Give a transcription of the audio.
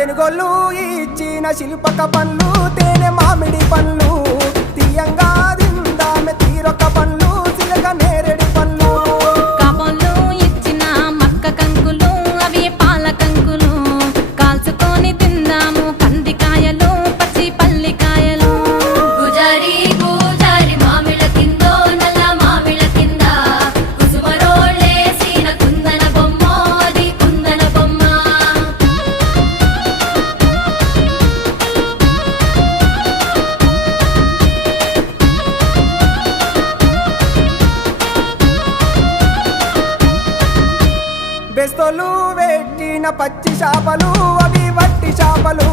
తెనుగోళ్ళు ఇచ్చిన శిల్పక పండ్లు తేనె మామిడి పండ్లు తీయంగా దిందామె తీరొక పండ్లు చిలక నేరేడి పండ్లు కాబోళ్ళు ఇచ్చిన మక్క కంకులు అవి పాల కంకులు కాల్చుకొని తిందాము కందికాయలు పచ్చి పల్లికాయలు గుజారి గుజారి మామిళ్ళ కిందో నల్ల మామిళ్ళ కింద కుసుమరోళ్ళేసిన కుందన బొమ్మ అది కుందన బొమ్మ బెస్తోలు పెట్టిన పచ్చి చేపలు అవి వట్టి చేపలు